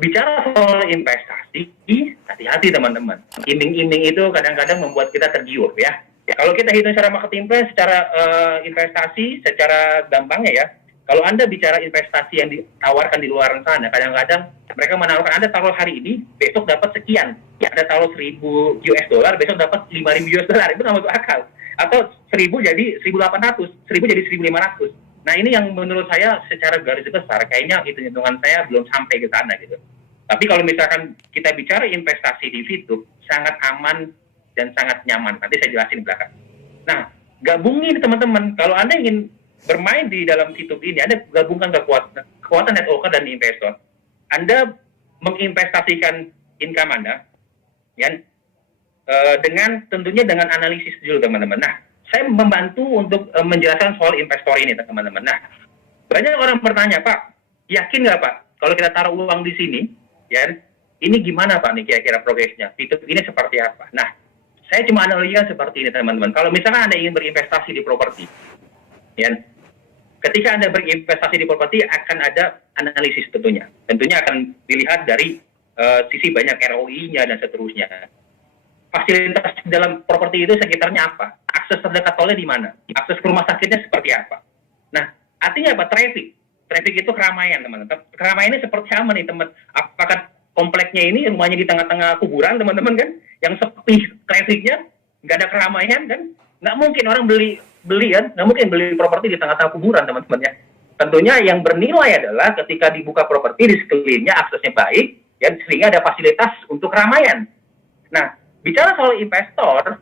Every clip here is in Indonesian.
bicara soal investasi, hati-hati teman-teman. Iming-iming itu kadang-kadang membuat kita tergiur ya. Kalau kita hitung secara marketing plan, secara investasi, secara gampangnya ya, kalau Anda bicara investasi yang ditawarkan di luar sana, kadang-kadang mereka menawarkan Anda taruh hari ini, besok dapat sekian. Ya, Anda taruh 1.000 US dollar, besok dapat 5.000 US dollar. Itu nggak masuk akal. Atau 1.000 jadi 1.800, 1.000 jadi 1.500. Nah, ini yang menurut saya secara garis besar, kayaknya hitung-hitungan saya belum sampai ke sana gitu. Tapi kalau misalkan kita bicara investasi di VTube, sangat aman dan sangat nyaman. Nanti saya jelasin di belakang. Nah, gabungin teman-teman. Kalau Anda ingin bermain di dalam VTube ini, Anda gabungkan kekuatan networker dan investor. Anda menginvestasikan income Anda, ya, tentunya dengan analisis dulu teman-teman. Nah, saya membantu untuk menjelaskan soal investor ini teman-teman. Nah, banyak orang bertanya, Pak, yakin nggak Pak, kalau kita taruh uang di sini, ya, ini gimana Pak nih kira-kira progresnya? VTube ini seperti apa? Nah, saya cuma analogikan seperti ini teman-teman. Kalau misalkan Anda ingin berinvestasi di properti, ya, ketika Anda berinvestasi di properti akan ada analisis tentunya. Tentunya akan dilihat dari sisi banyak ROI-nya dan seterusnya. Fasilitas dalam properti itu sekitarnya apa? Akses terdekat tolnya di mana? Akses ke rumah sakitnya seperti apa? Nah, artinya apa? Traffic. Traffic itu keramaian, teman-teman. Keramaian ini seperti apa nih, teman? Apakah kompleknya ini rumahnya di tengah-tengah kuburan, teman-teman kan? Yang sepi trafficnya, nggak ada keramaian kan? Nggak mungkin orang beli kan? Nggak mungkin beli properti di tengah-tengah kuburan, teman-teman ya. Tentunya yang bernilai adalah ketika dibuka properti di sekelilingnya aksesnya baik, ya, sehingga ada fasilitas untuk keramaian. Nah, bicara soal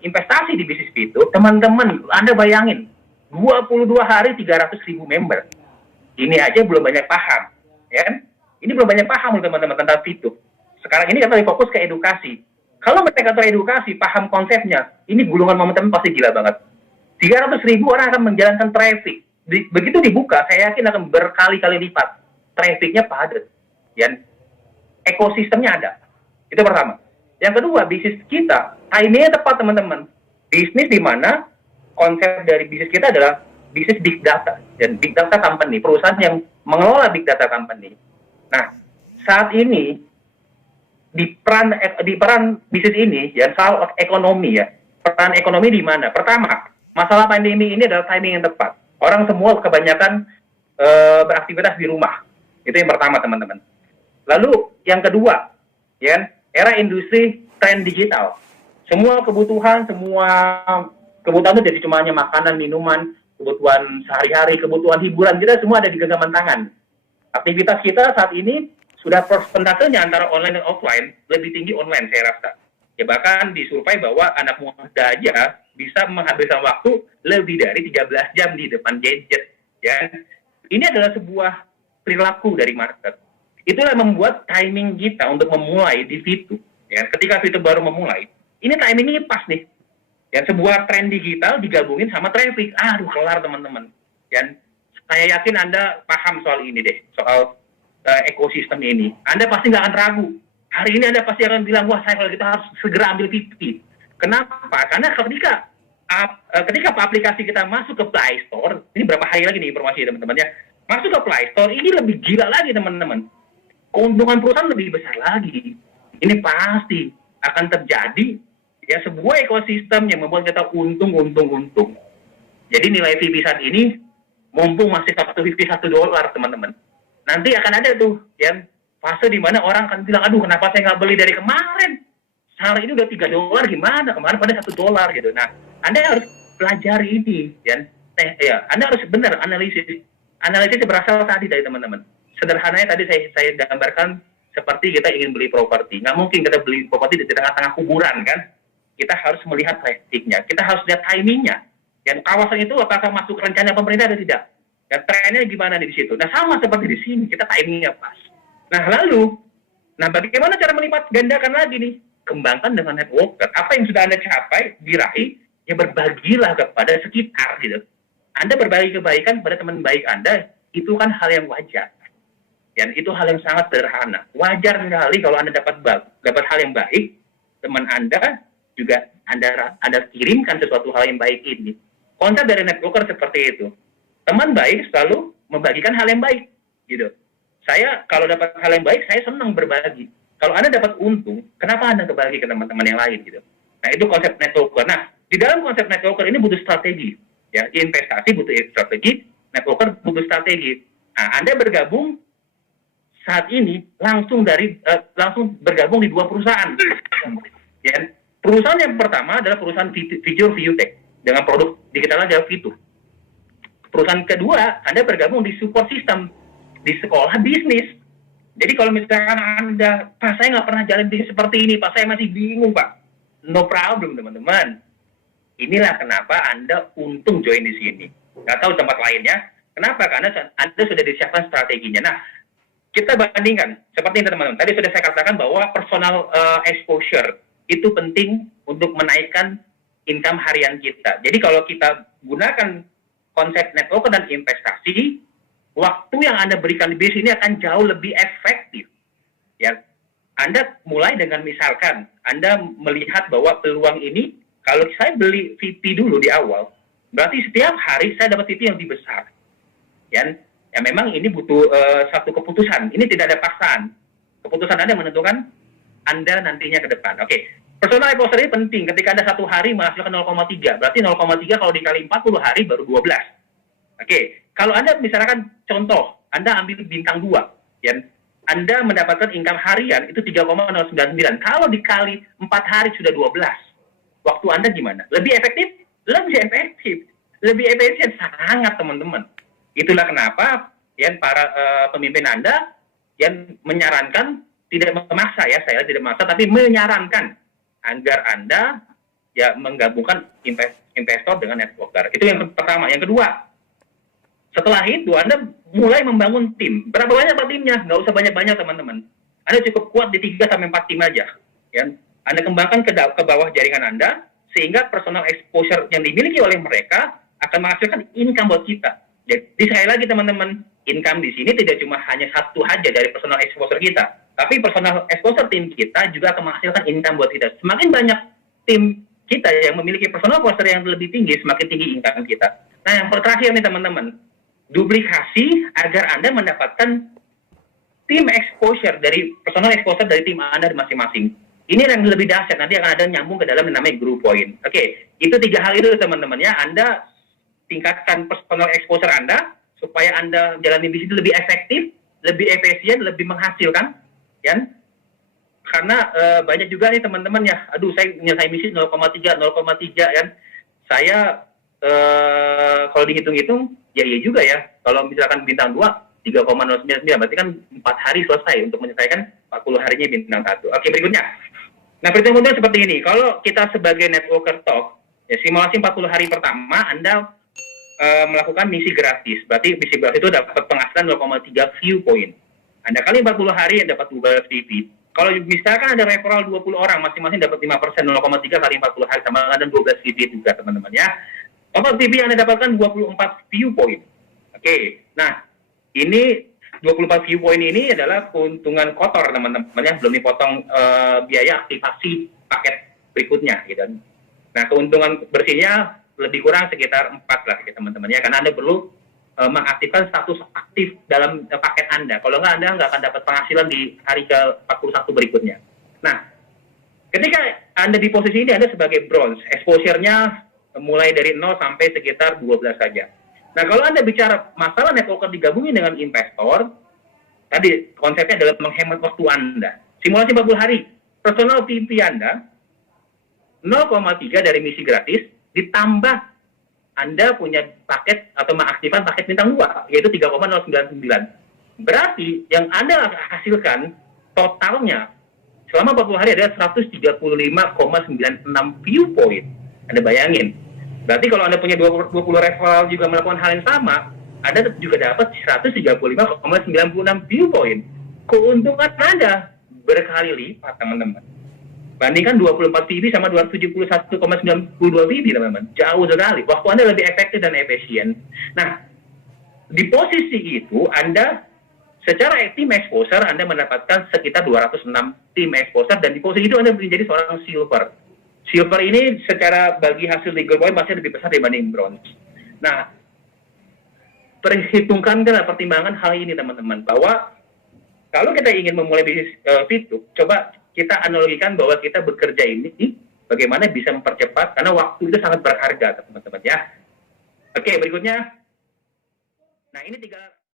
investasi di bisnis itu, teman-teman, Anda bayangin, 22 hari 300.000 member. Ini aja belum banyak paham, ya kan? Ini belum banyak paham teman-teman tentang itu. Sekarang ini kita fokus ke edukasi. Kalau mereka teredukasi, paham konsepnya, ini gulungan momentum pasti gila banget. 300.000 orang akan menjalankan traffic. Begitu dibuka, saya yakin akan berkali-kali lipat. Trafficnya padat. Ya. Ekosistemnya ada. Itu pertama. Yang kedua, bisnis kita, timingnya tepat teman-teman. Bisnis di mana konsep dari bisnis kita adalah bisnis big data. Dan big data company, perusahaan yang mengelola big data company. Nah, saat ini, di peran bisnis ini, ya, soal ekonomi ya. Peran ekonomi di mana? Pertama, masalah pandemi ini adalah timing yang tepat. Orang semua kebanyakan beraktivitas di rumah. Itu yang pertama, teman-teman. Lalu, yang kedua, ya, era industri tren digital. Semua kebutuhan itu jadi cuma hanya makanan, minuman, kebutuhan sehari-hari, kebutuhan hiburan kita semua ada di genggaman tangan. Aktivitas kita saat ini sudah persentasenya antara online dan offline lebih tinggi online saya rasa. Ya bahkan disurvei bahwa anak muda aja bisa menghabiskan waktu lebih dari 13 jam di depan gadget. Ya, ini adalah sebuah perilaku dari market. Itulah yang membuat timing kita untuk memulai di VTube. Ya, ketika VTube baru memulai, ini timingnya pas nih. Ya, sebuah tren digital digabungin sama traffic. Aduh, kelar teman-teman. Ya, saya yakin Anda paham soal ini deh, soal ekosistem ini. Anda pasti nggak akan ragu. Hari ini Anda pasti akan bilang, wah saya kalau kita harus segera ambil VTube. Kenapa? Karena ketika aplikasi kita masuk ke Play Store, ini berapa hari lagi nih informasi teman-teman ya, masuk ke Play Store, ini lebih gila lagi teman-teman. Keuntungan perusahaan lebih besar lagi. Ini pasti akan terjadi ya sebuah ekosistem yang membuat kita untung. Jadi nilai VP saat ini mumpung masih $1 teman-teman. Nanti akan ada tuh ya fase di mana orang akan bilang, aduh kenapa saya nggak beli dari kemarin? Sekarang ini udah $3 gimana? Kemarin pada $1 gitu. Nah, Anda harus pelajari ini ya. Anda harus benar analisis. Analisis berasal tadi dari teman-teman. Sederhananya tadi saya gambarkan seperti kita ingin beli properti. Nggak mungkin kita beli properti di tengah-tengah kuburan kan. Kita harus melihat trafficnya. Kita harus lihat timingnya. Dan kawasan itu apakah masuk rencana pemerintah atau tidak. Dan trennya gimana di situ. Nah sama seperti di sini. Kita timingnya pas. Nah lalu, bagaimana cara melipat gandakan lagi nih? Kembangkan dengan networker. Apa yang sudah Anda capai, diraih, ya berbagilah kepada sekitar gitu. Anda berbagi kebaikan kepada teman baik Anda, itu kan hal yang wajar. Dan itu hal yang sangat sederhana. Wajar sekali kalau Anda dapat hal yang baik, teman Anda juga Anda kirimkan sesuatu hal yang baik ini. Konsep dari networker seperti itu. Teman baik selalu membagikan hal yang baik, gitu. Saya kalau dapat hal yang baik, saya senang berbagi. Kalau Anda dapat untung, kenapa Anda berbagi ke teman-teman yang lain gitu? Nah, itu konsep networker. Nah, di dalam konsep networker ini butuh strategi. Ya, investasi butuh strategi, networker butuh strategi. Nah, Anda bergabung saat ini langsung bergabung di 2 perusahaan. Ya, perusahaan yang pertama adalah perusahaan Vijur VUTech dengan produk digital adalah Vitu. Perusahaan kedua, Anda bergabung di support system di sekolah bisnis. Jadi kalau misalkan Anda, Pak saya nggak pernah jalan bisnis seperti ini, Pak saya masih bingung Pak. No problem teman-teman. Inilah kenapa Anda untung join di sini. Nggak tahu tempat lainnya. Kenapa? Karena Anda sudah disiapkan strateginya. Nah, kita bandingkan. Seperti ini teman-teman. Tadi sudah saya katakan bahwa personal exposure itu penting untuk menaikkan income harian kita. Jadi kalau kita gunakan konsep networker dan investasi, waktu yang Anda berikan di bisnis ini akan jauh lebih efektif. Ya, Anda mulai dengan misalkan Anda melihat bahwa peluang ini, kalau saya beli VP dulu di awal, berarti setiap hari saya dapat VP yang lebih besar. Ya memang ini butuh satu keputusan. Ini tidak ada paksaan. Keputusan Anda menentukan Anda nantinya ke depan. Oke. Personal exposure ini penting. Ketika Anda satu hari menghasilkan 0,3, berarti 0,3 kalau dikali 40 hari baru 12. Oke. Kalau Anda misalkan contoh, Anda ambil bintang 2, ya, Anda mendapatkan income harian itu 3,099. Kalau dikali 4 hari sudah 12. Waktu Anda gimana? Lebih efektif? Lebih efektif. Lebih efisien sangat, teman-teman. Itulah kenapa ya para pemimpin Anda yang menyarankan, tidak memaksa ya, saya tidak memaksa, tapi menyarankan agar Anda ya menggabungkan investor dengan networker. Itu yang pertama. Yang kedua, setelah itu Anda mulai membangun tim. Berapa banyak timnya? Nggak usah banyak-banyak teman-teman. Anda cukup kuat di 3-4 tim aja. Ya. Anda kembangkan ke bawah jaringan Anda, sehingga personal exposure yang dimiliki oleh mereka akan menghasilkan income buat kita. Jadi sekali lagi teman-teman, income di sini tidak cuma hanya satu aja dari personal exposure kita, tapi personal exposure tim kita juga akan menghasilkan income buat kita. Semakin banyak tim kita yang memiliki personal exposure yang lebih tinggi, semakin tinggi income kita. Nah, yang terakhir nih teman-teman, duplikasi agar Anda mendapatkan tim exposure dari personal exposure dari tim Anda masing-masing. Ini yang lebih dahsyat, nanti akan ada nyambung ke dalam yang namanya group point. Oke, itu 3 hal itu teman-teman ya. Anda tingkatkan personal exposure Anda supaya Anda jalani bisnis lebih efektif, lebih efisien, lebih menghasilkan, ya. Karena banyak juga nih teman-teman ya, aduh saya menyelesaikan bisnis 0,3 ya. Saya kalau dihitung-hitung, ya iya juga ya. Kalau misalkan bintang 2, 3,099, berarti kan 4 hari selesai untuk menyelesaikan 40 harinya bintang 1. Oke, berikutnya. Nah, perhitungan seperti ini. Kalau kita sebagai networker talk, ya simulasi 40 hari pertama, Anda melakukan misi gratis. Berarti misi gratis itu dapat penghasilan 0,3 view point. Anda kali 40 hari yang dapat 12 VP. Kalau misalkan ada referral 20 orang, masing-masing dapat 5%, 0,3 kali 40 hari sama dengan 12 VP juga teman-teman ya. Total VP yang Anda dapatkan 24 view point. Oke, nah ini 24 view point ini adalah keuntungan kotor teman-teman ya, belum dipotong biaya aktivasi paket berikutnya gitu. Nah, keuntungan bersihnya lebih kurang sekitar 4 lah ya teman-teman ya, karena Anda perlu mengaktifkan status aktif dalam paket Anda. Kalau nggak, Anda nggak akan dapat penghasilan di hari ke-41 berikutnya. Nah, ketika Anda di posisi ini, Anda sebagai bronze, exposure-nya mulai dari 0 sampai sekitar 12 saja. Nah, kalau Anda bicara masalah networker digabungin dengan investor, tadi konsepnya adalah menghemat waktu Anda. Simulasi 40 hari, personal VP Anda 0,3 dari misi gratis, ditambah Anda punya paket atau mengaktifkan paket bintang 2, yaitu 3,099. Berarti yang Anda hasilkan totalnya selama 40 hari adalah 135,96 view point. Anda bayangin. Berarti kalau Anda punya 20 referral juga melakukan hal yang sama, Anda juga dapat 135,96 view point. Keuntungan Anda berkali lipat, teman-teman. Bandingkan 24 VP sama 271,92 VP, teman-teman. Jauh sekali. Waktu Anda lebih efektif dan efisien. Nah, di posisi itu, Anda secara team exposure, Anda mendapatkan sekitar 206 team exposure, dan di posisi itu Anda menjadi seorang silver. Silver ini secara bagi hasil legal point masih lebih besar dibanding bronze. Nah, perhitungkan dan pertimbangan hal ini, teman-teman, bahwa Kalau kita ingin memulai bisnis Fituk, coba kita analogikan bahwa kita bekerja ini bagaimana bisa mempercepat, karena waktu itu sangat berharga, teman-teman ya. Oke, berikutnya. Nah, ini tiga